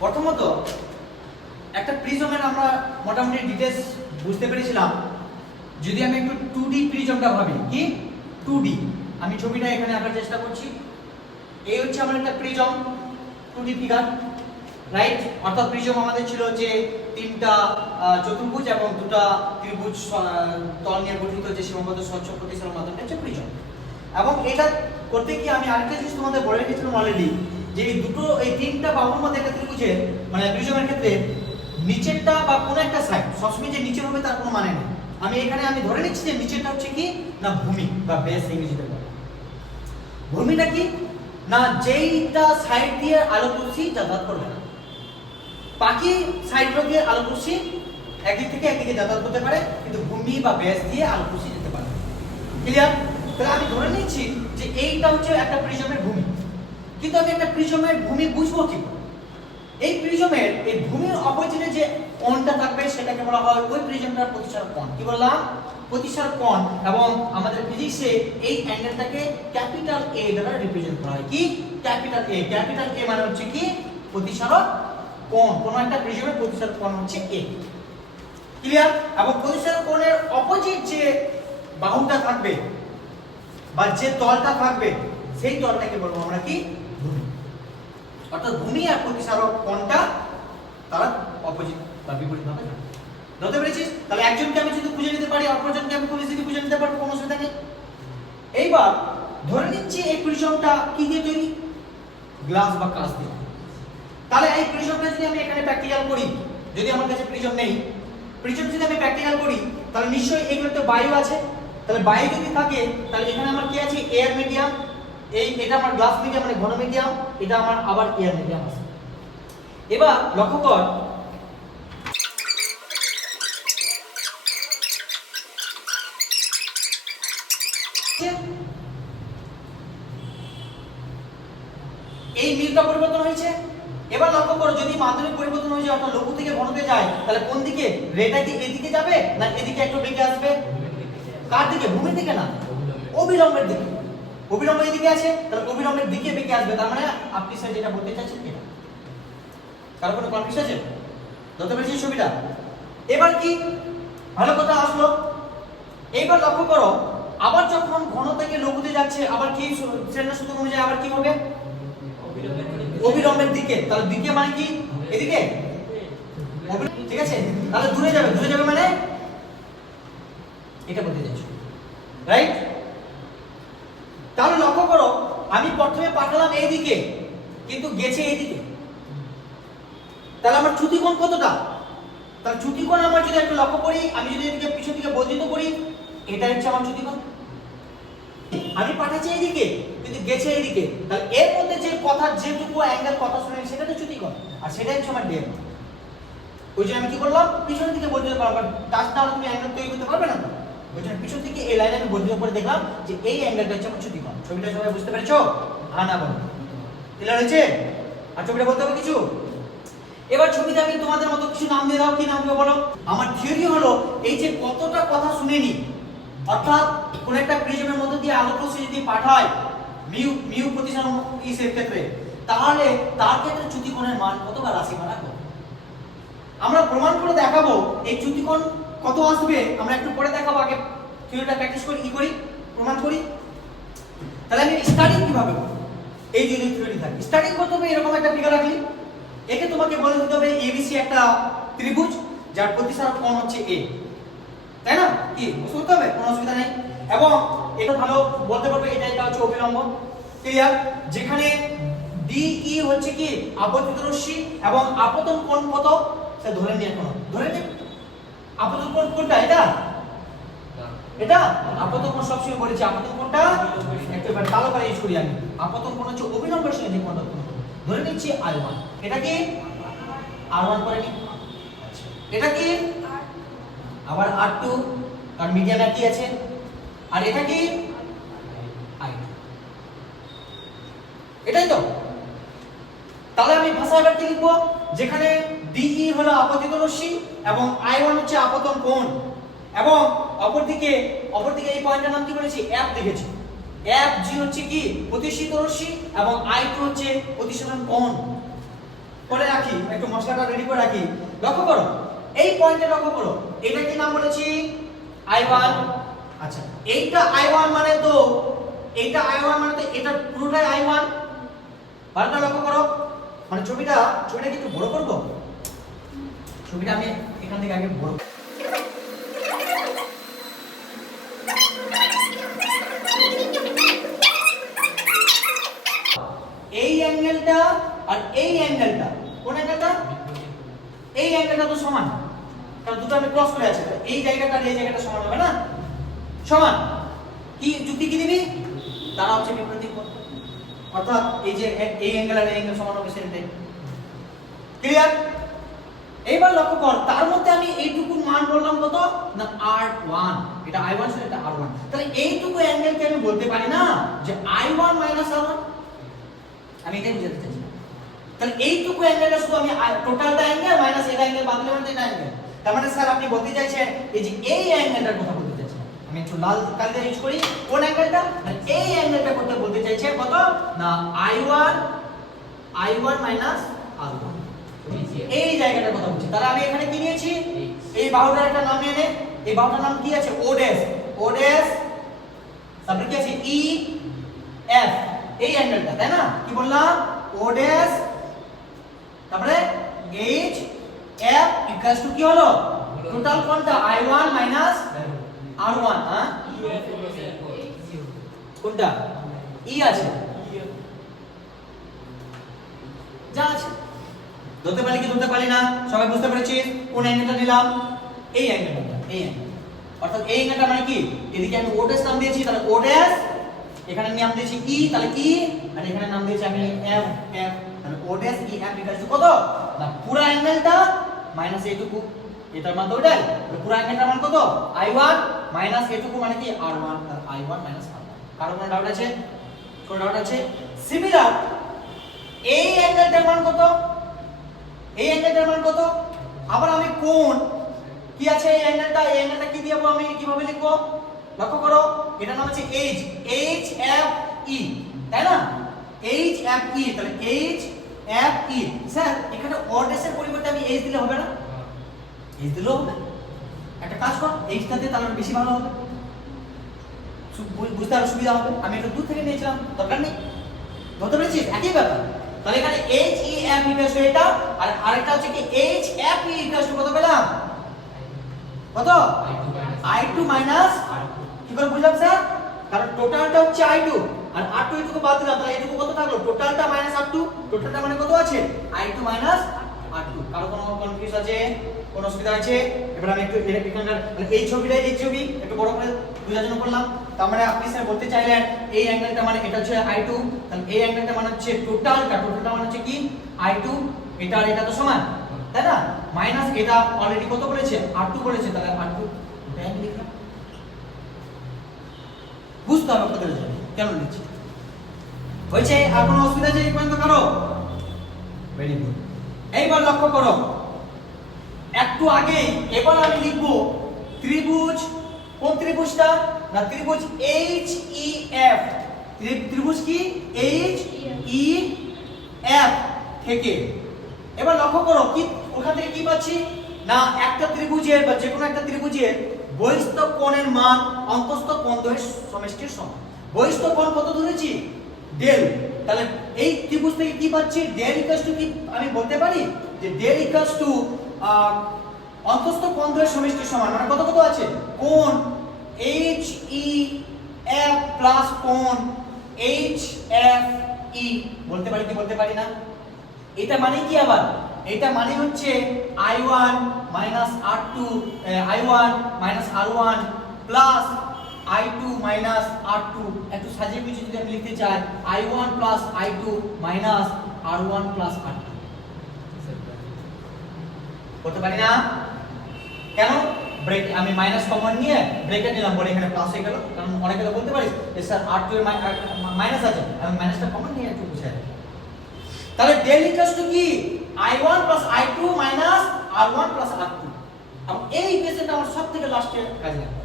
প্রথমত একটা প্রিজমের আমরা মোটামুটি ডিটেইলস বুঝতে পেরেছিলাম। যদি আমি একটু 2D প্রিজমটা ভাবি, কি 2D, আমি ছবিটা এখানে আঁকার চেষ্টা করছি। এই হচ্ছে আমার একটা প্রিজম, 2D ফিগার, রাইট? অর্থাৎ প্রিজম আমাদের ছিল যে তিনটা চতুর্ভুজ এবং দুটো ত্রিভুজ তল নিয়ে গঠিত যে সীমাবদ্ধ স্বচ্ছ প্রতিসরণ মাধ্যমটা হচ্ছে প্রিজম। এবং এটা করতে গিয়ে আমি আরেকটা জিনিস তোমাদের বলে রেখেছিলাম অলরেডি, যে এই তিনটা বাহুর মধ্যে একটা ত্রিভুজের মানে প্রিজমের ক্ষেত্রে নিচেরটা বা কোনো একটা সাইড সবসময় যে নিচের হবে তার কোনো মানে নেই। আমি ধরে নিচ্ছি যে নিচেরটা হচ্ছে কি না ভূমি বা বেস ইংরেজিতে বলে। ভূমিটা কি না যেইটা সাইড দিয়ে আলোক রশ্মি যাতায়াত করবে না, বাকি সাইডগুলো দিয়ে আলোক রশ্মি একদিক থেকে একদিকে যাতায়াত করতে পারে, কিন্তু ভূমি বা বেস দিয়ে আলোক রশ্মি যেতে পারে। ক্লিয়ার? তাহলে আমি ধরে নিচ্ছি যে এইটা হচ্ছে একটা প্রিজমের ভূমি। কিন্তু আমি একটা প্রিজমের ভূমি বুঝবো কি? এই প্রিজমের এই ভূমির অপোজিটে যে কোণটা থাকবে সেটাকে বলা হয় ওই প্রিজমটার প্রতিসারক কোণ। কি বললাম? প্রতিসারক কোণ। এবং আমাদের ফিজিক্সে এই অ্যাঙ্গেলটাকে ক্যাপিটাল এ দ্বারা রিপ্রেজেন্ট করা হয়। কি? Capital A. ক্যাপিটাল এ মানে হচ্ছে কি প্রতিসারক কোণ। কোন একটা প্রিজমের প্রতিসারক কোণ হচ্ছে এ। ক্লিয়ার? এবং প্রতিসারক কোণের অপোজিট যে বাহুটা থাকবে বা যে তলটা থাকবে সেই তলটাকে বলবো আমরা কি? ভূমি। অর্থাৎ ভূমি আর প্রতিসারক কোণটা তারা অপোজিট বা বিপরীত ভাবে থাকে। ধরতে পেরেছিস? তাহলে একজনকে আমি যদি খুঁজে নিতে পারি, অপরজনকে আমি খুব ইজিলি খুঁজে নিতে পারবো, কোনো অসুবিধা নেই। এইবার ধরে নিচ্ছি এই প্রিজমটা কি দিয়ে তৈরি? গ্লাস বা কাঁচ দিয়ে। তাহলে এই প্রিজমটা যদি আমি এখানে প্র্যাকটিক্যাল করি, যদি আমার কাছে প্রিজম নেই, প্রিজম যদি আমি প্র্যাকটিক্যাল করি, তাহলে নিশ্চয়ই এগুলোতে বায়ু আছে। তাহলে বায়ু যদি থাকে তাহলে এখানে আমার কি আছে? Air medium. এটা আমার গ্লাস মিডিয়াম মানে ঘন মিডিয়াম, এটা আমার আবার এয়ার মিডিয়াম আছে। এবার লক্ষ্য কর, এই মিলটা পরিবর্তন হয়েছে। এবার লক্ষ্য করো, যদি মাধ্যমিক পরিবর্তন হয়ে যায় অর্থাৎ লঘু থেকে ঘনতে যায়, তাহলে কোন দিকে? রেটা কি এদিকে যাবে না এদিকে একটু বেঁকে আসবে? কার দিকে? ভূমির দিকে না, অবিলম্বের দিকে। অবিলম্ব এদিকে আছে, তাহলে অবিলম্বের দিকে বেঁকে আসবে। তার মানে আপনি স্যার যেটা বলতে চাচ্ছেন এটা। কারো কোনো কনফিউজ আছে? ধরতে পেরেছি ছবিটা? এবার কি ভালো কথা আসলো। এইবার লক্ষ্য করো, আবার যখন ঘন থেকে লঘুতে যাচ্ছে, আবার কি শ্রেণী সূত্র অনুযায়ী আবার কি হবে? অবিলম্বের দিকে। তাহলে দিকে মানে কি? এদিকে। ঠিক আছে? তাহলে দূরে যাবে। দূরে যাবে মানে এটা বলতে চাইছো, রাইট? তাহলে লক্ষ্য করো, আমি প্রথমে পাঠালাম এইদিকে কিন্তু গেছে এইদিকে। তাহলে আমার চ্যুতিকোণ কতটা? তাহলে চ্যুতিকোণ আমার যদি একটু লক্ষ্য করি, আমি যদি এদিকে পিছন দিকে বর্ধিত করি, এটা হচ্ছে আমার চ্যুতিকোণ। আমি পাঠাচ্ছি এইদিকে কিন্তু গেছে এইদিকে, তাহলে এর মধ্যে যে কথা যেটুকু অ্যাঙ্গেল কথা শুনেন সেটা তো চ্যুতিকোণ, আর সেটাই হচ্ছে আমার ডেপ। ওই জন্য আমি কি করলাম? পিছনের দিকে বর্ধিত করলাম। টাচ না হলে তুমি অ্যাঙ্গেল তৈরি করতে পারবে না তো। ওই জন্য পিছন থেকে এই লাইনে আমি বর্ধিত করে দেখলাম যে এই অ্যাঙ্গেলটা হচ্ছে আমার চ্যুতিকোণ। ছবিটা সবাই বুঝতে পেরেছো? হ্যাঁ না বলো? ক্লিয়ার হয়েছে? আর ছবিটা বলতে হবে কিছু? এবার ছবিতে আমি তোমাদের মতো কিছু নাম দিয়ে দাও। কি নাম দেবো বলো? আমার থিওরি হলো এই যে কতটা কথা শুনেনি, অর্থাৎ কোন একটা প্রিজমের মধ্যে দিয়ে আলোক রশ্মি যদি পাঠায় মিউ প্রতিসরণ ইসের ক্ষেত্রে, তাহলে তার ক্ষেত্রে চ্যুতিকোণের মান কত বা রাশিমালা কত। আমরা প্রমাণ করে দেখাবো এই চ্যুতিকোণ কত আসবে, আমরা একটু পরে দেখাবো। আগে থিওরিটা প্র্যাকটিস করি, কি করি? প্রমাণ করি। তাহলে আমি স্টার্টিং কিভাবে করব? এই যদি থিওরি থাকে, স্টার্টিং করতে হবে এরকম একটা ফিগার রাখলি। একে তোমাকে বলে দিতে হবে এবিসি একটা ত্রিভুজ যার প্রতিসারক কোণ হচ্ছে এ, তাই না? কি বুঝতে হবে? কোনো অসুবিধা নেই। এবং এটা ভালো বলতে পারবে এটা হচ্ছে অবিলম্ব। ক্লিয়ার? যেখানে ডিই হচ্ছে কি আপতিত রশ্মি এবং আপতন কোণ কত সেটা ধরে নিয়ে এখন ধরে নে। আপতন কোণ কোনটা? এটা এটা আপতন কোণ সবসময় বলেছি। আপতন কোণটা একটু এবার কালো করে ইউজ করি আমি। আপতন কোণ হচ্ছে অবিলম্বের সঙ্গে যে কোণটা ধরে নিচ্ছি r1। এটা কি r1 করে নি। আচ্ছা, এটা কি আবার r2, কারণ মিডিয়াম একই আছে। আর এটা কি i2। এটাই তো। তাহলে আমি ভাষা এবার কি লিখবো? যেখানে DE হলো আপতিত রশ্মি এবং I1 হচ্ছে আপতন কোণ, এবং অপরদিকে এই পয়েন্টের নাম কি বলেছি? F লিখেছি। FG হচ্ছে কি প্রতিসিত রশ্মি এবং I2 হচ্ছে প্রতিসরণ কোণ। করে রাখি, একটু মশলাটা রেডি করে রাখি। লক্ষ্য করো, এই পয়েন্টে লক্ষ্য করো, এটা কি নাম বলেছি? I1। আচ্ছা, এইটা I1 মানে তো এইটা I1 মানে তো এটা পুরোটাই I1। ভালোটা লক্ষ্য করো, মানে ছবিটা কি একটু বড় করব? ছবিটা আমি এখান থেকে আগে বড়, এই অ্যাঙ্গেলটা আর এই অ্যাঙ্গেলটা, কোন অ্যাঙ্গেলটা? এই অ্যাঙ্গেলটা তো সমান, কারণ দুটো আমি ক্রস করে আছে, এই জায়গাটা আর এই জায়গাটা সমান হবে না? সমান। কি যুক্তি কি দিবি? তারা হচ্ছে বিপরীত পথ, অর্থাৎ এই যে এই অ্যাঙ্গেল আর এই অ্যাঙ্গেল সমান হবে সেটাই। ক্লিয়ার? এইবার লক্ষ্য কর, তার মধ্যে আমি এইটুকু মান বললাম কত না R1, এটা I1 ছিল, এটা R1। তাহলে এইটুকু অ্যাঙ্গেলকে আমি বলতে পারি না যে I1 R1? আমি এটাই বুঝাতে চাইছি। তাহলে এইটুকু অ্যাঙ্গেলটা শুধু আমি টোটালটা অ্যাঙ্গেল মাইনাস এটা অ্যাঙ্গেল বাদ দিলে মানে এটা অ্যাঙ্গেল। তার মানে স্যার আপনি বলতে চাইছেন এই যে এই অ্যাঙ্গেলটার কথা বলতে চাইছেন। আমি একটু লাল কালি দিয়ে ইউজ করি, কোন অ্যাঙ্গেলটা? না এই অ্যাঙ্গেলটা করতে বলতে চাইছে কত না I1 R1। এই জায়গাটার কথা বলছি। তাহলে আমি এখানে কি নিয়েছি? এই বাহুটার একটা নাম নিয়ে নে। এই বাহুটার নাম কি আছে? O ড্যাশ, তারপরে কি আছে? E F, এই অ্যাঙ্গেলটা, তাই না? কি বললাম? O ড্যাশ, তারপরে H F ইকুয়ালস টু কি হলো? টোটাল কোনটা? I1 R1, হ্যাঁ? কোনটা? E আছে, যা আছে ধরতে পারি কি ধরতে পারি না? সবাই বুঝতে পেরেছিস কোন অ্যাঙ্গেলটা নিলাম? এই অ্যাঙ্গেলটা, এই অ্যাঙ্গেল। অর্থাৎ এই অ্যাঙ্গেলটা মানে কি? এদিকে আমি O ড্যাশ নাম দিয়েছি, তাহলে O ড্যাশ, এখানে নাম দিয়েছি E, তাহলে E, আর এখানে নাম দিয়েছি আমি F, তাহলে O dash E F equals to কত না পুরো অ্যাঙ্গেলটা মাইনাস এইটুকু, এটার মান তো ওইটাই। পুরো অ্যাঙ্গেলটার মান কত? I1 মাইনাস এইটুকু মানে কি R1, I1 R1। কারো কোনো ডাউট আছে? কোন ডাউট আছে? সিমিলার, এই অ্যাঙ্গেলটার মান কত? এই অ্যাঙ্গেলটার মান কত? আবার আমি কোন কি আছে এই অ্যাঙ্গেলটা, এই অ্যাঙ্গেলটা কি দেব, আমি কিভাবে লিখব? লক্ষ্য করো, এটার নাম হচ্ছে H F E, তাই না? H F E, তাহলে H F E। স্যার এখানে অর্ডেস এর পরিবর্তে আমি H দিলে হবে না? H দিলেও হবে। একটা কাজ কর, H টা দিয়ে, তাহলে বেশি ভালো হবে, বুঝতে আরো সুবিধা হবে। আমি এটা দূর থেকে নিয়েছিলাম, দরকার নেই। বুঝতে পেরেছিস? একই ব্যাপার। তাহলে এখানে H E F equals to এটা, আর আরেকটা হচ্ছে কি H F E equals to কত পেলাম? কত? I2 মাইনাস, কি করে বুঝলাম স্যার? কারণ টোটালটা হচ্ছে I2 আর R2 এটুকু বাদ দিলাম, তাহলে এটুকু কত থাকলো? টোটালটা মাইনাস R2, টোটালটা মানে কত আছে? I2 minus R2। কারো কোনো কনফিউজ আছে? কোনো অসুবিধা আছে? এবার আমি একটু এখানকার মানে এই ছবিটাই এই ছবি একটু বড় করে বোঝার জন্য করলাম। তার মানে আপনি স্যার বলতে চাইলেন এই অ্যাঙ্গেলটা মানে এটা হচ্ছে I2, তাহলে এই অ্যাঙ্গেলটা মানে হচ্ছে টোটালটা মানে হচ্ছে কি I2, এটা আর এটা তো সমান, তাই না? মাইনাস এটা অলরেডি কত বলেছে? R2 বলেছে, তাহলে R2 এটা আমি লিখলাম। বুঝতে হবে আপনাদের জন্য কেন লিখছি। হয়েছে? আর কোনো অসুবিধা আছে এই পর্যন্ত? কারো? Very good. এইবার লক্ষ্য করো, একটু আগেই এবার আমি লিখব ত্রিভুজ, কোন ত্রিভুজটা না ত্রিভুজ HEF, ত্রিভুজ কি HEF থেকে। এবার লক্ষ্য করো কি ওখান থেকে কি পাচ্ছি না একটা ত্রিভুজের বা যে কোনো একটা ত্রিভুজের বহিস্থ কোণের মান অন্তস্থ কোণ দ্বয়ের সমষ্টির সমান। বহিস্থ কোণ কত ধরেছি? ডেল। তাহলে এই ত্রিভুজ থেকে কি পাচ্ছি? ডেল ইকুয়ালস টু কি আমি বলতে পারি যে ডেল ইকুয়ালস টু অন্তস্থ কোণ দ্বয়ের সমষ্টির সমান। মানে কত কত আছে? কোণ HEF প্লাস কোণ HFE বলতে পারি কি বলতে পারি না? এটা মানে কি আবার? এটা মানে হচ্ছে I1 minus R2, I1 minus R1 plus I2 minus R2। একটু সাজিয়ে গুছিয়ে যদি আমি লিখতে চাই I1 plus I2 minus R1 plus R2 করতে পারি না? কেন? ব্রেক আমি মাইনাস কমন নিয়ে ব্রেকেট নিলাম, বলে এখানে প্লাস হয়ে গেল। কারণ অনেকে তো বলতে পারিস যে স্যার R2 এর মাইনাস আছে, আমি মাইনাসটা কমন নিয়ে একটু বুঝাই। তাহলে ডেল ইকুয়ালস টু কি I1 plus I2 minus R1 plus R2। এবং এই ইকুয়েশনটা আমার সবথেকে লাস্টে কাজে লাগে।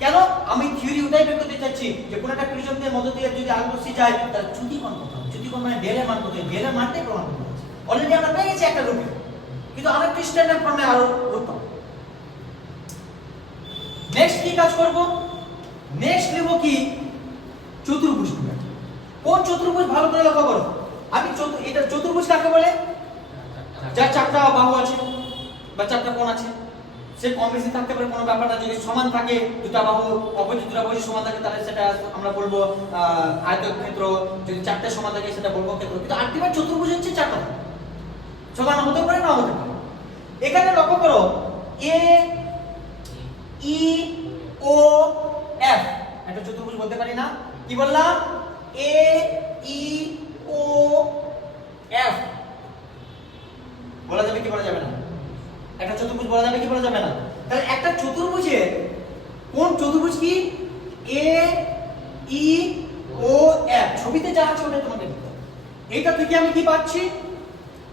কেন? আমি থিওরি ওটাই বের করতে চাচ্ছি যে কোন একটা প্রিজমের মধ্য দিয়ে যদি আলোক রশ্মি যায় তাহলে চ্যুতি কোণ কত হবে? চ্যুতি কোণ মানে ডেল এর মান কত? ডেল এর মানটাই প্রমাণ করতে হচ্ছে। অলরেডি আমরা পেয়ে গেছি একটা রূপে, কিন্তু আরেকটি স্ট্যান্ডার্ড ফর্মে আরো রূপ পাবো। নেক্সট কি কাজ করব? নেক্সট নেব কি চতুর্ভুজ নেব। কোন চতুর্ভুজ ভালো করে লক্ষ্য করো। আমি এটা চতুর্ভুজ কাকে বলে? যার চারটা বাহু আছে বা চারটা কোণ আছে। সে কম বেশি থাকতে পারে, কোনো ব্যাপার না। যদি সমান থাকে দুটো বাহু, অপোজিট দুটো বাহু সমান থাকে, তাহলে সেটা আমরা বলবো আয়তক্ষেত্র। যদি চারটে সমান থাকে সেটা বলবো ক্ষেত্র। কিন্তু আলটিমেট চতুর্ভুজ হচ্ছে চারটা, সমান হতে পারে না হতে পারে। এখানে লক্ষ্য করো এ ই ও এফ একটা চতুর্ভুজ বলতে পারি না? কি বললাম? এ ই ও এফ বলা যাবে কি বলা যাবে না? একটা চতুর্ভুজ বলা যাবে কি বলা যাবে না? তাহলে একটা চতুর্ভুজের কোন চতুর্ভুজ কি? এ ই ও এফ। ছবিতে যা আছে ওটা তোমাকে দিতে হবে। এইটা থেকে আমি কি পাচ্ছি?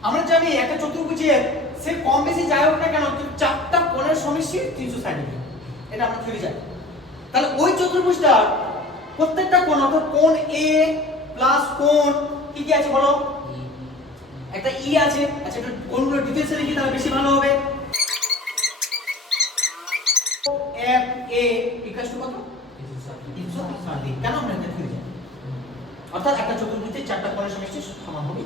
আমরা জানি একটা চতুর্ভুজের সে কম বেশি যাই হোক না কেন, চারটা কোণের সমষ্টি 360 ডিগ্রি। এটা আমরা ধরে যাই। তাহলে ওই চতুর্ভুজটার প্রত্যেকটা কোণ, অর্থাৎ কোণ এ প্লাস কোণ কি কি আছে বলো? একটা ই আছে। আচ্ছা, এটা কোণগুলো ডিটেইলসে লিখি তাহলে বেশি ভালো হবে। এফ এ ইকুয়াল টু কত? 360 কেন আমরা এটা ধরে যাই? অর্থাৎ একটা চতুর্ভুজের চারটা কোণের সমষ্টি সমান হবে।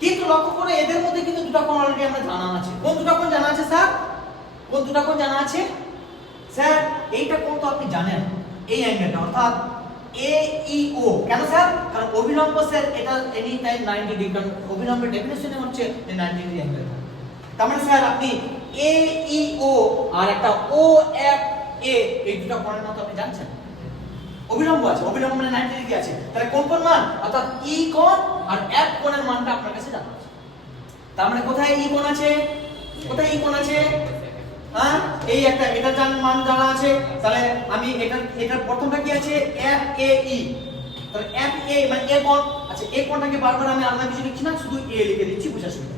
কিন্তু লক্ষ্য করে এদের মধ্যে কিন্তু দুটো কোণ অলরেডি আমরা জানা আছে। কোন দুটো কোণ জানা আছে স্যার? কোন দুটো কোণ জানা আছে স্যার? এইটা কোণ তো আপনি জানেন, এই অ্যাঙ্গেলটা অর্থাৎ এ ই ও। কেন স্যার? কারণ অভিলম্ব স্যার এটা এনি টাইম 90 ডিগ্রি। কারণ অভিলম্বের ডেফিনিশন হচ্ছে 90 ডিগ্রি অ্যাঙ্গেল। তার মানে স্যার আপনি এ ই ও আর একটা ও এফ এ এই দুটো কোণের মতো আপনি জানছেন অভিলম্ব আছে। অভিলম্ব মানে 90 ডিগ্রি আছে। তাহলে কোন কোণ মান? অর্থাৎ ই কোণ আর এফ কোণের মানটা আপনার কাছে জানা আছে। তার মানে কোথায় ই কোণ আছে? কোথায় ই কোণ আছে? হ্যাঁ, এই একটা এটার মান জানা আছে। তাহলে আমি এটার প্রথমটা কি আছে? এফ এ ই। তাহলে এফ এ মানে এ কোণ। আচ্ছা, এ কোণটাকে বারবার আমি আলাদা কিছু লিখছি না, শুধু এ লিখে দিচ্ছি বোঝার সুবিধা।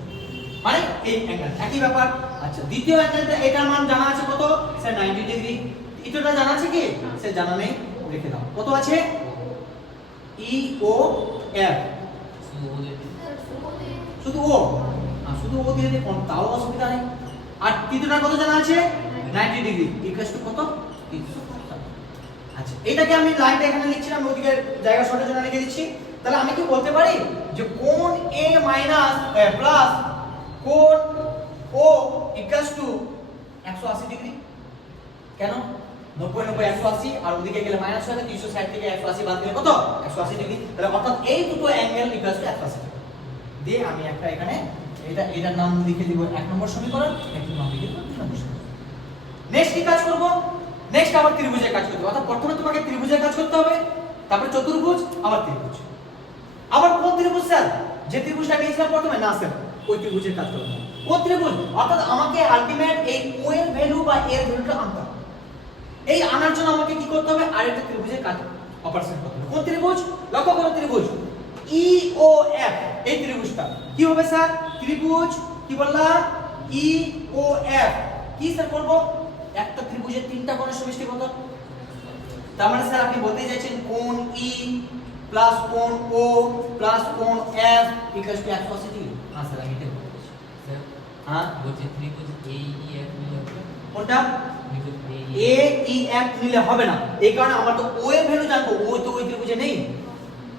মানে এই অ্যাঙ্গেল একই ব্যাপার। আচ্ছা, দ্বিতীয় অ্যাঙ্গেলটা এটার মান জানা আছে কত? Sir 90 degree. তৃতীয়টা জানা আছে কি? স্যার জানা নেই, লিখে দাও। কত আছে? ই ও এফ। শুধু ও, শুধু ও দিয়ে দিই, তাও অসুবিধা নেই। আর তৃতীয়টা কত জানা আছে? 90 ডিগ্রি ইকুয়াল টু কত? 360। আচ্ছা, এটাকে আমি লাইনটা এখানে লিখছিলাম, ওদিকে জায়গা শর্টের জন্য লিখে দিচ্ছি। তাহলে আমি কি বলতে পারি যে কোণ এ মাইনাস প্লাস কোণ ও ইকুয়াল টু 180 ডিগ্রি। কেন? 90 90 180 আর ওদিকে গেলে মাইনাস হবে, 360 থেকে 180 বাদ দিলে কত? 180 ডিগ্রি। তাহলে অর্থাৎ এই দুটো অ্যাঙ্গেল ইকুয়াল টু 180 ডিগ্রি। দিয়ে আমি একটা এখানে এটার নাম লিখে দিব 1 নম্বর সমীকরণ, একটু নাম লিখে দেব 2 নম্বর সমীকরণ। নেক্সট কি কাজ করব? নেক্সট আবার ত্রিভুজের কাজ করতে হবে। অর্থাৎ প্রথমে তোমাকে ত্রিভুজের কাজ করতে হবে, তারপরে চতুর্ভুজ, আবার ত্রিভুজ। আবার কোন ত্রিভুজ স্যার? যে ত্রিভুজটা নিয়েছিলাম প্রথমে না স্যার, ওই ত্রিভুজের কাজ করব। কোন ত্রিভুজ? অর্থাৎ আমাকে আলটিমেট এই ও এর ভ্যালু বা এর ভ্যালুটা আনতে হবে। এই আনার জন্য আমাকে কি করতে হবে? আরেকটা ত্রিভুজের কাজ অপারেশন করতে হবে। কোন ত্রিভুজ? লক্ষ্য করো, ত্রিভুজ ই ও এফ। এই ত্রিভুজটা কি হবে স্যার? ত্রিভুজ কি বললাম? ই ও এফ। কি স্যার করব? একটা ত্রিভুজের তিনটা কোণের সমষ্টি কত? তার মানে স্যার আপনি বলতে চাইছেন কোণ ই প্লাস কোণ ও প্লাস কোণ এফ ইকুয়াল টু 180 ডিগ্রি। হ্যাঁ স্যার, আমি এটা বলছি। স্যার হ্যাঁ, বলছি ত্রিভুজ এ ই এফ নিলে হবে না? কোনটা? ত্রিভুজ এ ই এফ নিলে হবে না। এই কারণে আমার তো ও এর ভ্যালু জানবো, ও তো ওই ত্রিভুজে নেই।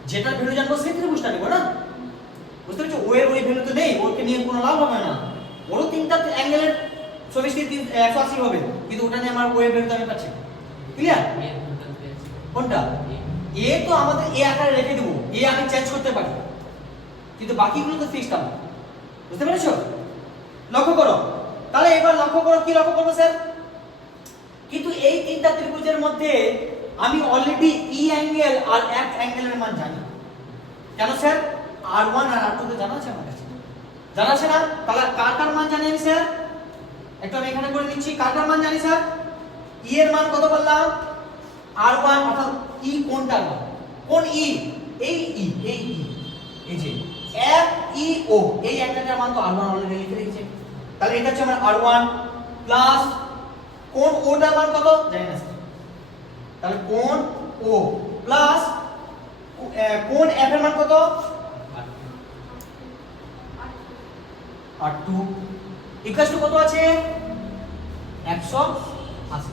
যেটা ভ্যালু জানবো সেই ত্রিভুজটা নেব না। বুঝতে পেরেছো? ও এর ওই ভ্যালু তো নেই, ওকে নিয়ে কোনো লাভ হবে না। ওরও তিনটা অ্যাঙ্গেলের সমষ্টি 180 হবে, কিন্তু ওটা নিয়ে আমার ও এর ভ্যালু আমি পাচ্ছি। ক্লিয়ার? এর টোটাল পেয়েছি কোনটা? এ তো আমাদের এ আকারে রেখে দেবো, এ আমি চেঞ্জ করতে পারি, কিন্তু বাকিগুলো তো ফিক্সড আমার। বুঝতে পেরেছো? লক্ষ্য করো। তাহলে এবার লক্ষ্য করো, কি লক্ষ্য করবো স্যার? কিন্তু এই তিনটা ত্রিভুজের মধ্যে আমি অলরেডি ই অ্যাঙ্গেল আর এফ অ্যাঙ্গেলের মান জানি। কেন স্যার? R1 আর R2 তো জানা আছে আমার কাছে, জানা আছে না? তাহলে কার কার মান জানি আমি স্যার? একটু আমি এখানে করে নিচ্ছি। কার কার মান জানি স্যার? ই এর মান কত বললাম? R1 অর্থাৎ ই কোনটা মান? কোন ই? এই ই, এই যে এফ ই ও, এই অ্যাঙ্গেলটার মান তো R1 অলরেডি লিখে রেখেছি। তাহলে এটা হচ্ছে আমার R1 প্লাস কোণ ওটার মান কত জানি না স্যার। তাহলে কোণ ও প্লাস কোণ এফ এর মান কত? আর 2 ইকুয়াল টু কত আছে 180।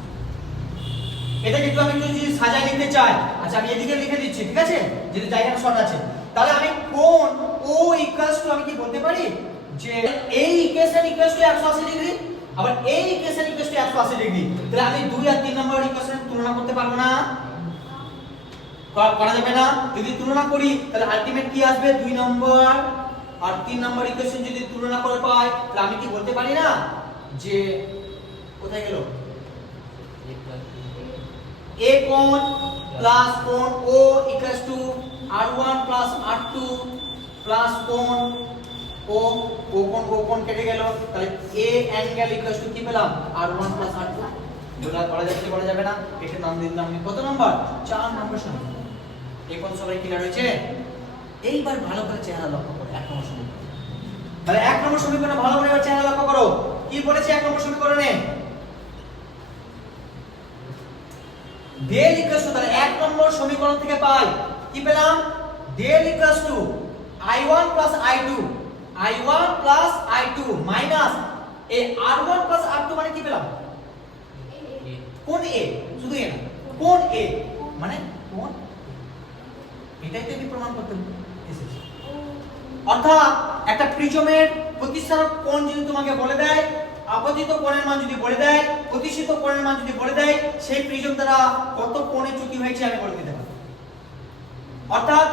এটাকে একটু আমি যদি সাজায় লিখতে চাই, আচ্ছা আমি এদিকে লিখে দিচ্ছি, ঠিক আছে, যদি জায়গাটা শর্ট আছে, তাহলে আমি কোণ ও ইকুয়াল টু আমি কি বলতে পারি যে এই ইকুয়েশন ইকুয়াল টু 180 ডিগ্রি, আবার এই ইকুয়েশন ইকুয়াল টু 180 ডিগ্রি। তাহলে আমি 2 আর 3 নম্বর ইকুয়েশন তুলনা করতে পারবো না? করা যাবে না? যদি তুলনা করি তাহলে আলটিমেট কি আসবে 2 নম্বর আর 3 নম্বর ইকুয়েশন যদি তুলনা করে পাই, তাহলে আমি কি বলতে পারি না যে কোথায় গেল a কোণ প্লাস কোণ o equal to r1 plus r2 plus কোণ o কোণ কেটে গেল, তাহলে a অ্যাঙ্গেল ইকুয়াল টু কি পেলাম r1 প্লাস r2। বলা যাবে কি বলা যাবে না? এটার নাম দিলাম আমি কত নম্বর 4 নম্বর সমীকরণ। এই কোন সবাই ক্লিয়ার হয়েছে? এইবার ভালো করে চেহারা লক্ষ্য করো 1 নম্বর সমীকরণ। তাহলে 1 নম্বর সমীকরণে ভালো করে এবার চেহারা লক্ষ্য করো, কি বলেছে 1 নম্বর সমীকরণে ডেল ইকুয়াল টু, তাহলে 1 নম্বর সমীকরণ থেকে পাই কি পেলাম del equal to i1 plus i2 minus এই r1 প্লাস r2 মানে কি পেলাম কোণ a, শুধু a না কোণ a মানে কোণ, এটাই তো আমি প্রমাণ করতে এসেছি। অর্থাৎ একটা প্রিজমের প্রতিসারক কোণ যদি তোমাকে বলে দেয়, আপতিত কোণের মান যদি বলে দেয়, প্রতিসিত কোণের মান যদি বলে দেয়, সেই প্রিজম দ্বারা কত কোণে চ্যুতি হয়েছে আমি বলে দিতে পারি। অর্থাৎ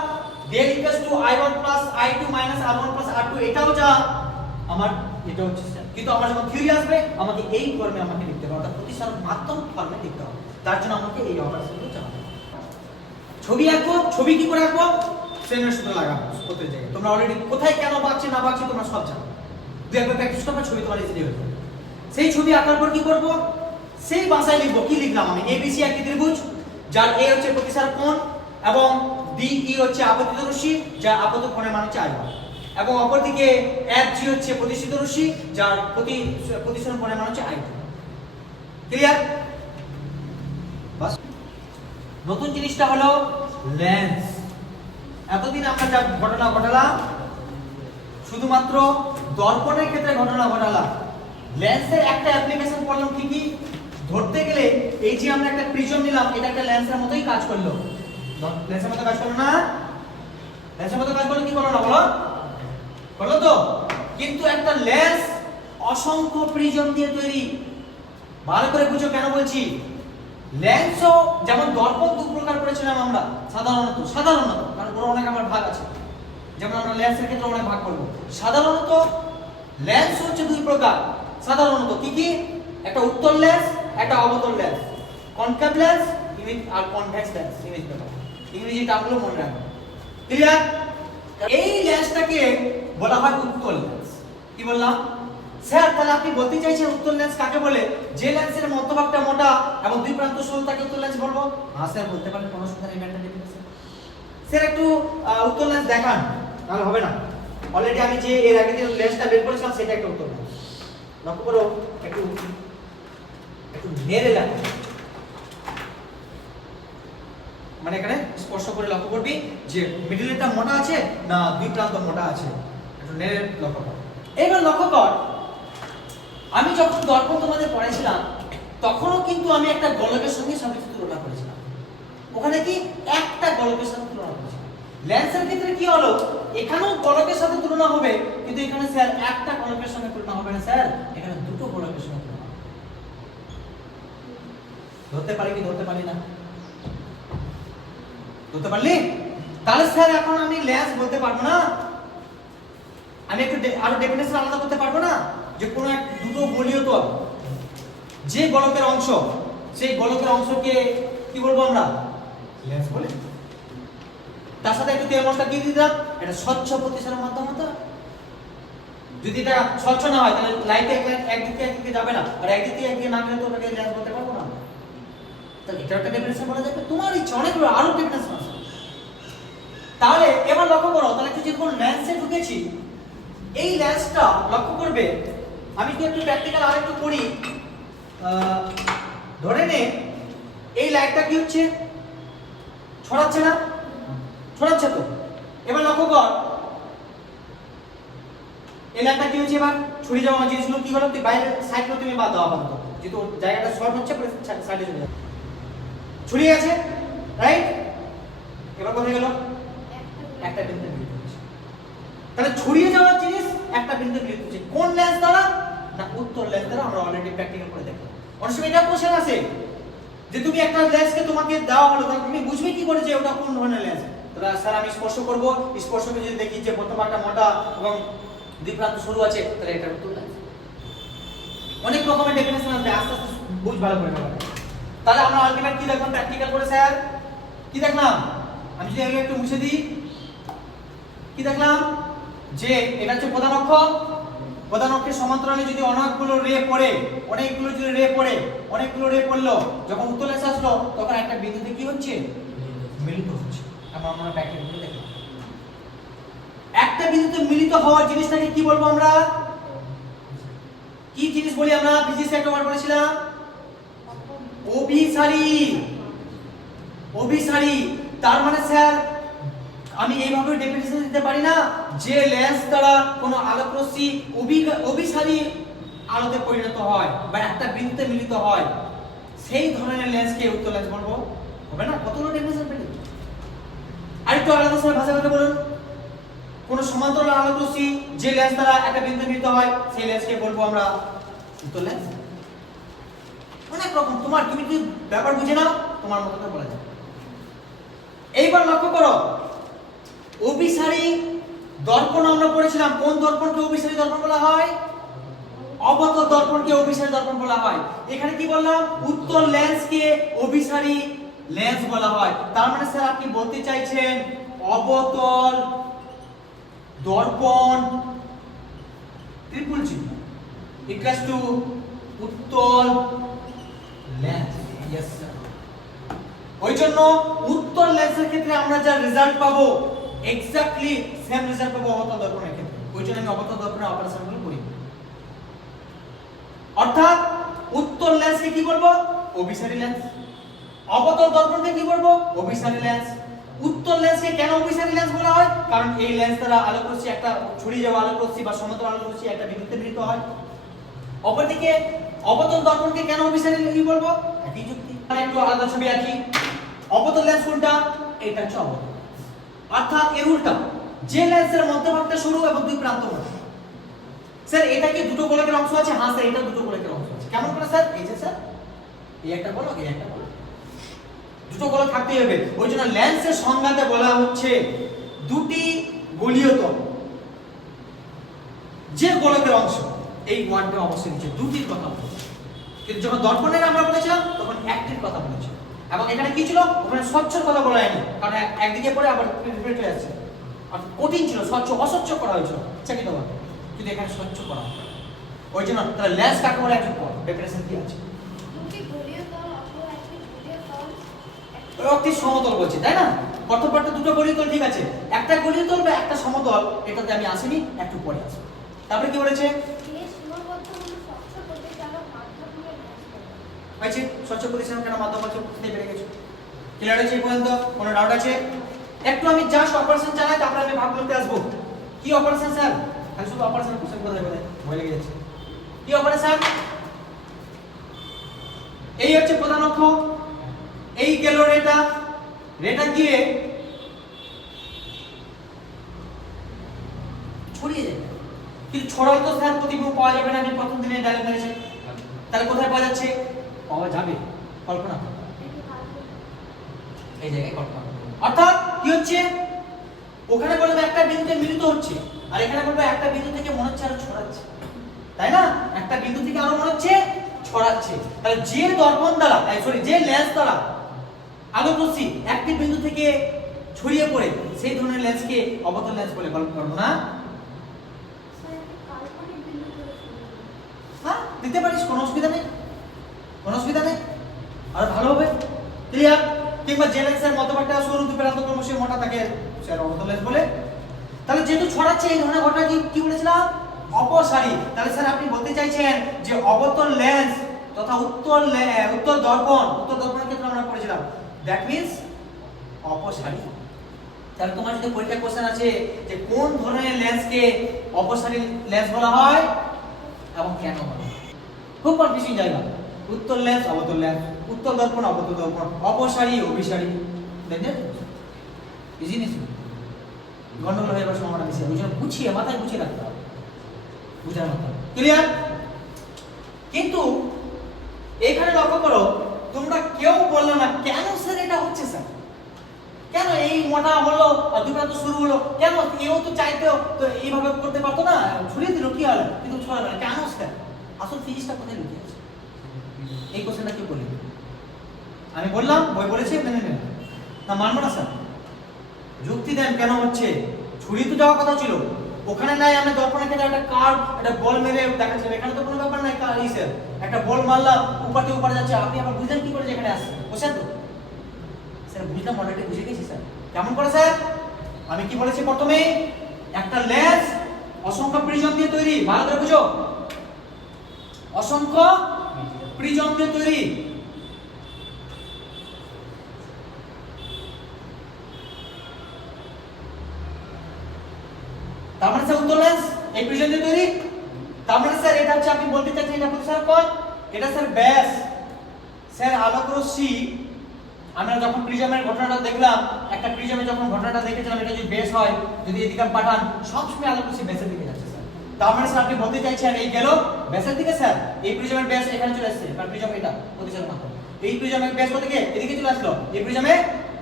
del equal to i1 plus i2 minus r1 plus r2, এটাও যা আমার এটা হচ্ছে স্যার, কিন্তু আমার যখন থিওরি আসবে আমাকে এই ফর্মে আমাকে লিখতে হবে, অর্থাৎ প্রতিসারক মাধ্যম ফর্মে লিখতে হবে। তার জন্য আমাকে এই অপারেশনগুলো জানতে হবে। ছবি আঁকবো, ছবি কি করে আঁকবো শ্রেণীর সূত্র লাগাবো প্রত্যেক জায়গায়। তোমরা অলরেডি কোথায় কেন বাঁকছে না বাঁকছে তোমরা সব জানো, দুই একবার প্র্যাকটিস করবে ছবি তোমার ইজিলি হয়ে যাবে। সেই ছবি আঁকার পর কি করব, সেই ভাষায় লিখবো। কি লিখলাম আমি ABC একটি ত্রিভুজ যার A হচ্ছে প্রতিসারক কোণ এবং DE হচ্ছে আপতিত রশ্মি যার আপতিত কোণের মান হচ্ছে i1, এবং অপরদিকে FG হচ্ছে প্রতিসিত রশ্মি যার প্রতিসরণ কোণের মান হচ্ছে i2। ক্লিয়ার? বাস। নতুন জিনিসটা হলো লেন্স। এতদিন আমরা যা ঘটনা ঘটালাম শুধুমাত্র দর্পণের ক্ষেত্রে ঘটনা ঘটালাম, লেন্সের একটা অ্যাপ্লিকেশন করলাম কি কি ধরতে গেলে এই যে আমরা একটা প্রিজম নিলাম, এটা একটা লেন্সের মতোই কাজ করলো। লেন্সের মতো কাজ করলো না? লেন্সের মতো কাজ করলো কি করলো না বলো? করলো তো। কিন্তু একটা লেন্স অসংখ্য প্রিজম দিয়ে তৈরি। ভালো করে বুঝো কেন বলছি। লেন্সও যেমন দর্পণ দু প্রকার করেছিলাম আমরা সাধারণত কারণ ওর অনেক আমার ভাগ আছে, যেমন আমরা লেন্সের ক্ষেত্রে অনেক ভাগ করব। সাধারণত লেন্স হচ্ছে দুই প্রকার সাধারণত, কি কি? একটা উত্তল লেন্স, একটা অবতল লেন্স, কনকেভ লেন্স আর কনভেক্স লেন্স। ইংরেজি টার্মগুলো মনে রাখো। ক্লিয়ার? এই লেন্সটাকে বলা হয় উত্তল লেন্স। কি বললাম স্যার? তাহলে আপনি বলতে চাইছেন উত্তল লেন্স কাকে বলে? যে লেন্সের মধ্যভাগটা মোটা এবং দুই প্রান্ত সরু তাকে উত্তল লেন্স বলবো। হ্যাঁ স্যার বলতে পারেন, কোনো সমস্যা নেই। ম্যাটার নেই স্যার, একটু উত্তল লেন্স দেখান, তাহলে হবে না। অলরেডি আমি যে এর আগে যে লেন্সটা বের করেছিলাম সেটা একটা উত্তল লেন্স। লক্ষ্য করো, একটু নেড়ে লেখো, মানে এখানে স্পষ্ট করে লক্ষ্য করবি যে মিডলেরটা মোটা আছে না দুই প্রান্ত মোটা আছে, একটু নেড়ে লক্ষ্য কর। এবার লক্ষ্য কর, আমি যখন দর্পণ তোমাদের পড়াইছিলাম তখনও কিন্তু আমি একটা গোলকের সঙ্গে সবকিছু তুলনা করেছিলাম। ওখানে কি একটা গোলকের সাথে তুলনা করেছিলাম। লেন্সের ক্ষেত্রে কি হলো, এখানেও গোলকের সাথে তুলনা হবে, কিন্তু এখানে স্যার একটা গোলকের সঙ্গে তুলনা হবে না স্যার, এখানে দুটো গোলকের সঙ্গে তুলনা হবে। ধরতে পারি কি ধরতে পারি না? ধরতে পারলি? তাহলে স্যার এখন আমি লেন্স বলতে পারবো না, আমি একটু আরো ডেফিনেশন আলাদা করতে পারবো না যে কোনো এক দুটো গোলীয় তল, যে গোলকের অংশ সেই গোলকের অংশকে কি বলবো আমরা? লেন্স বলি। তার সাথে একটু তেল মশলা দিয়ে দিলাম, এটা স্বচ্ছ প্রতিসারক মাধ্যম হতো। যদি এটা স্বচ্ছ না হয় তাহলে লাইট একদিকে যাবে না, আর একদিকে না গেলে তো ওটাকে লেন্স বলতে পারবো না। তাহলে এটা একটা ডেফিনেশন বলা যাবে। তোমার ইচ্ছা, অনেকগুলো আরো ডেফিনেশন আছে। তাহলে এবার লক্ষ্য করো, তাহলে তুই যখন লেন্সে ঢুকেছি, এই লেন্সটা লক্ষ্য করবে, আমি তো একটু প্র্যাকটিক্যাল আরেকটু করি। ধরে নে এই লাইটটা কি হচ্ছে, ছড়াচ্ছে না? ছড়াচ্ছে তো। এবার লক্ষ্য কর, এই লাইনটা কি হয়েছে এবার ছড়িয়ে যাওয়া জিনিসগুলো কি হলো তুই বাইরের সাইডগুলো তুমি বাদ দাও আপাতত যেহেতু জায়গাটা শর্ট হচ্ছে সাইডে চলে যাবে ছড়িয়ে গেছে রাইট এবার কোথায় গেল একটা বিন্দুতে মিলিত হচ্ছে তাহলে ছড়িয়ে যাওয়ার জিনিস একটা বিন্দুতে মিলিত হচ্ছে কোন লেন্স দ্বারা না উত্তর লেন্স দ্বারা আমরা অলরেডি প্র্যাকটিক্যাল করে দেখলাম অনেক সময় এটা কোশ্চেন আছে যে তুমি একটা লেন্সকে তোমাকে দেওয়া হলো তাহলে তুমি বুঝবে কি করে যে ওটা কোন ধরনের লেন্স তাহলে স্যার আমি স্পর্শ করব স্পর্শকে যদি দেখি যে প্রথম একটা মোটা এবং দুই প্রান্ত সরু আছে তাহলে এটা উত্তর লেন্স অনেক রকমের ডেফিনেশন আছে আস্তে আস্তে বুঝ ভালো করে ব্যাপারটা তাহলে আমরা আলটিমেট কি দেখলাম প্র্যাকটিক্যাল করে স্যার কি দেখলাম আমি যদি আগে একটু মুছে দিই কি দেখলাম যে এটা হচ্ছে প্রধান অক্ষের সমান্তরালে যদি অনেকগুলো রে পড়ে অনেকগুলো রে পড়লো যখন উত্তর লেন্স আসলো তখন একটা বিন্দুতে কি হচ্ছে মিলিত হচ্ছে আমরা প্র্যাকটিক্যাল করে দেখলাম একটা বিন্দুতে মিলিত হওয়ার জিনিসটাকে কি বলবো আমরা কি জিনিস বলি আমরা ফিজিক্স একটা ওয়ার্ড পড়েছিলাম অভিসারী তার মানে স্যার আমি এইভাবে ডেফিনিশন দিতে পারি না যে লেন্স দ্বারা কোনো আলোক রশ্মি অভিসারী আলোতে পরিণত হয় বা একটা বিন্দুতে মিলিত হয় সেই ধরনের লেন্সকে উত্তর লেন্স বলবো হবে না কতগুলো ডেফিনিশন পেলি আরেকটু আলাদা সময় ভাষা কথা বলুন কোন সমান্তরাল আলোক রশ্মি যে লেন্স দ্বারা একটা বিন্দুতে মিলিত হয় সেই লেন্সকে বলবো আমরা উত্তর লেন্স অনেক রকম তুমি কি ব্যাপার বুঝে নাও তোমার মতো করে বলা যায় এইবার লক্ষ্য করো অভিসারী দর্পণ আমরা পড়েছিলাম কোন দর্পণকে অভিসারী দর্পণ বলা হয় অবতল দর্পণকে অভিসারী দর্পণ বলা হয় এখানে কি বললাম উত্তল লেন্সকে অভিসারী লেন্স বলা হয় তার মানে স্যার আপনি বলতে চাইছেন অবতল দর্পণ ট্রিপল চিহ্ন ইকুয়ালস টু উত্তল লেন্স यस স্যার ওই জন্য উত্তল লেন্সের ক্ষেত্রে আমরা যা রেজাল্ট পাবো এক্স্যাক্টলি সেম রেজাল্ট পাবো অবতল দর্পণের ক্ষেত্রে ওই জন্য আমি অবতল দর্পণের অপারেশনগুলো করি অর্থাৎ উত্তল লেন্সকে কি বলবো অভিসারী লেন্স অবতল দর্পণকে কি বলবো অভিসারী লেন্স উত্তল লেন্সকে কেন অভিসারী লেন্স বলা হয় কারণ এই লেন্স দ্বারা আলোক রশ্মি একটা ছড়িয়ে যাওয়া আলোক রশ্মি বা সমান্তরাল আলোক রশ্মি একটা বিন্দুতে মিলিত হয় অপরদিকে অবতল দর্পণকে কেন অভিসারী লেন্স বলবো একই যুক্তি আর একটু আলাদা ছবি আঁকি অবতল লেন্স কোনটা এটা হচ্ছে অবতল অর্থাৎ এর উল্টা যে লেন্সের মধ্যভাগটা সরু এবং দুই প্রান্ত মোটা স্যার এটা কি দুটো গোলকের অংশ আছে হ্যাঁ স্যার এটা দুটো গোলকের অংশ আছে কেমন করে স্যার এই যে স্যার এই একটা গোলক এই একটা গোলক দুটো গোলক থাকতেই হবে ওই জন্য লেন্সের সংজ্ঞাতে বলা হচ্ছে দুটি গোলীয়তম যে গোলকের অংশ এই ওয়ার্ডটা অবশ্যই নিচে দুটির কথা বলছে কিন্তু যখন দর্পণের আমরা বলেছিলাম তখন একটির কথা বলেছি এবং এখানে কি ছিল ওখানে স্বচ্ছর কথা বলা হয়নি কারণ একদিকে পরে আবার রিপিট হয়ে যাচ্ছে আর কঠিন ছিল স্বচ্ছ অস্বচ্ছ করা হয়েছিল চাকিত ভাবে কিন্তু এখানে স্বচ্ছ করা হয় ওই জন্য তাহলে লেন্স কাকে বলে একটু পর ডেফিনেশন কি আছে একটি সমতল বলছি তাই না অর্থপাঠটা দুটো গলিতল ঠিক আছে একটা গলিতল বা একটা সমতল এটাতে আমি আসিনি একটু পরে আসব তারপরে কি বলেছে আছে স্বচ্ছ প্রতিষ্ঠান কেন মাধ্যম বলছে বুঝতে পেরে গেছো ক্লিয়ার আছে এই পর্যন্ত কোনো ডাউট আছে একটু আমি জাস্ট অপারেশন চালাই তারপর আমি ভাগ করতে আসব কি অপারেশন স্যার আমি শুধু অপারেশন কোশ্চেন করে দেব ভয় লেগে যাচ্ছে কি অপারেশন এই হচ্ছে প্রধান অক্ষ এই গেল রেটা গিয়ে ছড়িয়ে যাবে কিন্তু ছড়ালে তো স্যার প্রতিবিম্ব পাওয়া যাবে না আমি প্রথম দিনে ডায়লগ মেরেছি তাহলে কোথায় পাওয়া যাচ্ছে পাওয়া যাবে কল্পনা এই জায়গায় কল্পনা অর্থাৎ কি হচ্ছে ওখানে বলবে একটা বিন্দুতে মিলিত হচ্ছে আর এখানে বলবে একটা বিন্দু থেকে মনে হচ্ছে আরো ছড়াচ্ছে তাই না একটা বিন্দু থেকে আরো মনে হচ্ছে ছড়াচ্ছে তাহলে যে দর্পণ দ্বারা যে লেন্স দ্বারা আলোক রশ্মি একটি বিন্দু থেকে ছড়িয়ে পড়ে সেই ধরনের লেন্সকে অবতল লেন্স বলে কল্পনা করব না হ্যাঁ দিতে পারিস কোনো অসুবিধা নেই আর ভালো হবে ক্লিয়ার কিংবা যে লেন্সের মধ্যভাগটা সরু দুই প্রান্ত ক্রমশ মোটা থাকে স্যার অবতল লেন্স বলে তাহলে যেহেতু ছড়াচ্ছে এই ধরনের ঘটনা কি বলেছিলাম অপসারী তাহলে স্যার আপনি বলতে চাইছেন যে অবতল লেন্স তথা উত্তল দর্পণের ক্ষেত্রে আমরা পড়েছিলাম দ্যাট মিন্স অপসারী তাহলে তোমার যদি পরীক্ষা কোশ্চেন আছে যে কোন ধরনের লেন্সকে অপসারী লেন্স বলা হয় এবং কেন বলা হয়, খুব কনফিউজিং জায়গা। উত্তল লেন্স, অবতল লেন্স, উত্তল দর্পণ, অবতল দর্পণ, অপসারী, অভিসারী, দেখেন ইজি নিস গন্ডগোল হয়ে যাবার সম্ভাবনা বেশি। ওই জন্য গুছিয়ে মাথায় গুছিয়ে রাখতে হবে, বুঝার মতো। ক্লিয়ার? কিন্তু এখানে লক্ষ্য করো, তোমরা কেউ বললো না কেন স্যার এটা হচ্ছে স্যার, কেন এই মোটা হলো আর দুটো তো শুরু হলো, কেন এও তো চাইতো তো এইভাবে করতে পারতো না, ছড়িয়ে দিল কি হলো, কিন্তু ছড়াবে না কেন স্যার? আসল ফিজিক্সটা কোথায় লুকিয়ে আছে? এই কোশ্চেনটা কেউ বলে, আমি বললাম বই বলেছে মেনে নেন না, মানবো না স্যার, যুক্তি দেন কেন হচ্ছে। ছড়িয়ে তো যাওয়ার কথা ছিল, ওখানে নাই আমি দর্পণের ক্ষেত্রে একটা কার্ভ একটা বল মেরে দেখাচ্ছিলাম, এখানে তো কোনো ব্যাপার নাই, কার স্যার একটা বল মারলাম উপর থেকে উপরে যাচ্ছে, আপনি আবার বুঝলেন কি করে যে এখানে আসছে, বুঝছেন তো স্যার? বুঝলাম, অলরেডি বুঝে গেছি স্যার। কেমন করে স্যার? আমি কি বলেছি প্রথমে, একটা লেন্স অসংখ্য প্রিজম দিয়ে তৈরি, ভালো করে বুঝো, অসংখ্য প্রিজম দিয়ে তৈরি। তার মানে স্যার উত্তল লেন্স এই প্রিজম দিয়ে তৈরি, তার মানে স্যার এটা হচ্ছে আপনি বলতে চাচ্ছেন এটা প্রতিসার কোণ, এটা স্যার ব্যাস। স্যার আলোক রশ্মি আমরা যখন প্রিজমের ঘটনাটা দেখলাম, একটা প্রিজমে যখন ঘটনাটা দেখেছিলাম, এটা যদি বেস হয়, যদি এদিকে পাঠান, সবসময় আলোক রশ্মি বেসের দিকে যাচ্ছে স্যার। তার মানে স্যার আপনি বলতে চাইছেন এই গেল বেসের দিকে স্যার, এই প্রিজমের বেস এখানে চলে আসছে, কারণ প্রিজম এটা প্রতিসারের মাধ্যমে, এই প্রিজমের বেস কোদিকে এদিকে চলে আসলো, এই প্রিজমে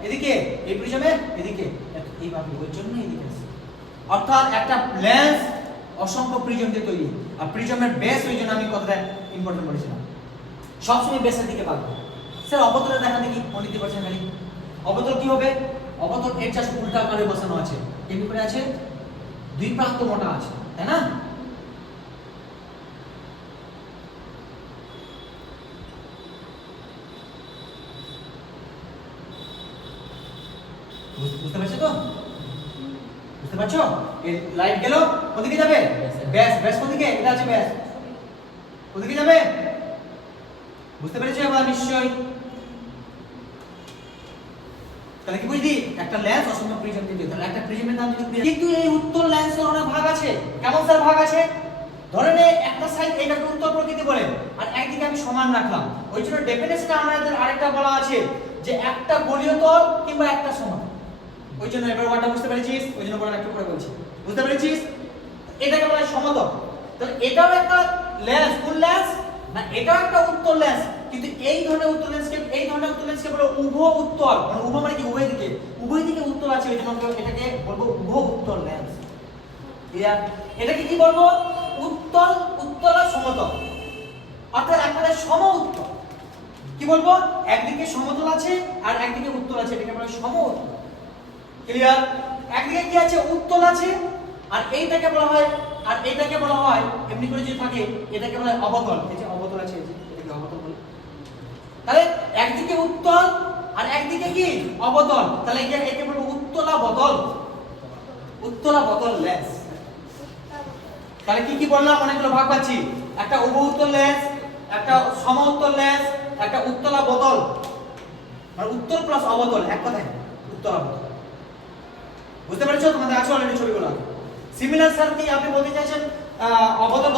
এদিকে, এই প্রিজমে এদিকে, এইভাবে ওই জন্য এদিকে আসছে। অর্থাৎ একটা লেন্স অসংখ্য প্রিজম দিয়ে তৈরি, আর প্রিজমের বেস, ওই জন্য আমি কথাটা ইম্পর্টেন্ট বলেছিলাম, সবসময় বেসের দিকে পাবো। স্যার অবতলে দেখা দেখি অনেকে পারছেন খালি, অবতল কি হবে? অবতল এর চাষ উল্টা আকারে বসানো আছে, এমনি করে আছে, দুই প্রান্ত মোটা আছে, তাই না? বুঝতে পারছো তো? বুঝতে পারছো? এই লাইট গেল কোদিকে যাবে? ব্যাস, ব্যাস কোদিকে? এটা আছে ব্যাস, কোদিকে যাবে? বুঝতে পেরেছো এবার নিশ্চয়ই? তাহলে কি বুঝলি, একটা লেন্স অসংখ্য প্রিজম দিয়ে তৈরি, তাহলে একটা প্রিজমের নাম যদি প্রিজম, কিন্তু এই উত্তল লেন্সের অনেক ভাগ আছে। কেমন স্যার ভাগ আছে? ধরে নে একটা সাইড এটাকে উত্তল প্রকৃতি বলে, আর একদিকে আমি সমান রাখলাম, ওই জন্য ডেফিনেশনে আমাদের আরেকটা বলা আছে যে একটা গোলীয় তল কিংবা একটা সমান। ওই জন্য এবার ওয়ার্ডটা বুঝতে পেরেছিস, ওই জন্য বড় একটু করে বলছি, বুঝতে পেরেছিস? এটাকে বলা হয় সমতল। তো এটাও একটা লেন্স, কোন লেন্স না, এটাও একটা উত্তল লেন্স, কিন্তু এই ধরনের উত্তল লেন্সকে, এই ধরনের উত্তল লেন্সকে বলে উভ উত্তল, মানে উভ মানে কি উভয় দিকে, উভয় দিকে উত্তল আছে, ওই জন্য এটাকে বলবো উভ উত্তল লেন্স। ক্লিয়ার? এটাকে কি বলবো? উত্তল, উত্তল আর সমতল, অর্থাৎ একেবারে সম উত্তল। কি বলবো? একদিকে সমতল আছে আর একদিকে উত্তল আছে, এটাকে বলা হয় সম উত্তল। ক্লিয়ার? একদিকে কি আছে? উত্তল আছে, আর এইটাকে বলা হয়, আর এইটাকে বলা হয় এমনি করে যদি থাকে, এটাকে বলা হয় অবতল। এই যে অবতল আছে, এই যে এটাকে অবতল বলে। তাহলে একদিকে উত্তল আর একদিকে কি অবতল, তাহলে একে বলবো উত্তলা বতল, উত্তলা বতল লেন্স। তাহলে কি কি বললাম? অনেকগুলো ভাগ পাচ্ছি, একটা উভ উত্তল লেন্স, একটা সম উত্তল লেন্স, একটা উত্তলা বতল, মানে উত্তল প্লাস অবতল এক কথায় উত্তলা বতল। বুঝতে পেরেছো? তোমাদের আছে অলরেডি ছবিগুলো। সিমিলার স্যার কি আপনি বলতে চাইছেন অবতল